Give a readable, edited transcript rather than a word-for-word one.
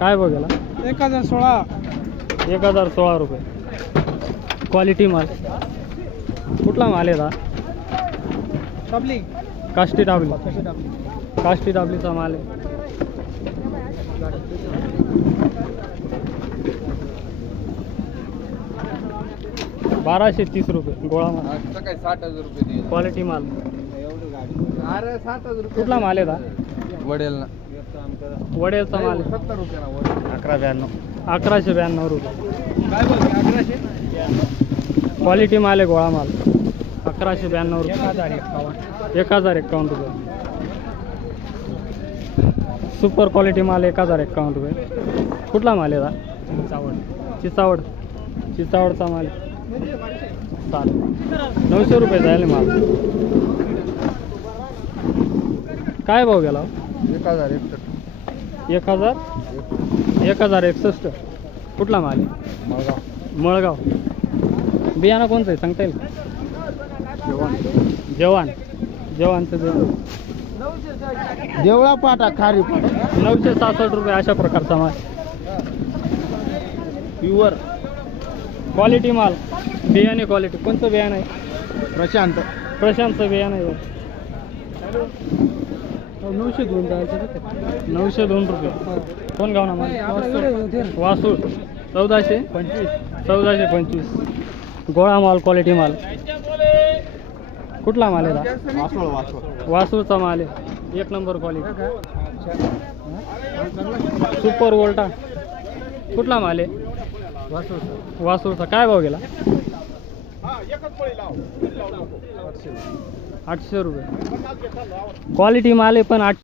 काय बघायला 1016. 1016 रुपये. क्वालिटी माल. कुठला माल आहे दा? डबली काष्टी डाबली. कशी डबली काष्टी डाबलीचा माल आहे. ₹1230 गोळा माल. काय 60,000 रुपये क्वालिटी माल. अरे 60,000 रुपये. कुठला माल आहे दा? वडेल ना वडेलचा माल आहे. 70 रुपये ना वडेल. 1192 रुपये. काय बोलते 1100. क्वालिटी माल आहे गोळा माल. 1192 रुपये. 1051 रुपये. सुपर क्वालिटी माल 1051 रुपये. कुठला माल आहे दा? चिचावडचा माल आहे. चालेल. 900 रुपये जायला माल. काय भाव गेला? 1061. कुठला माल आहे? मळगाव. बियाणं कोणतं आहे सांगता येईल? जवानचं देवळा पाटा खारी 966 रुपये अशा प्रकारचा माल. प्युअर क्वालिटी माल. बियाणे क्वालिटी. कोणतं बियाणं आहे? प्रशांतचं बियाणं आहे. 902 जायचं 902 रुपये. कोण गाव ना माल? वासूळ. 1425. गोळा माल. क्वालिटी माल. कुठला माल आहे दा? वासूळचा माल आहे. 1 नंबर क्वालिटी. सुपर वोल्टा. कुठला माल आहे? वासूळचा. काय भाव गेला? 800 रुपये. क्वालिटी माल आहे पण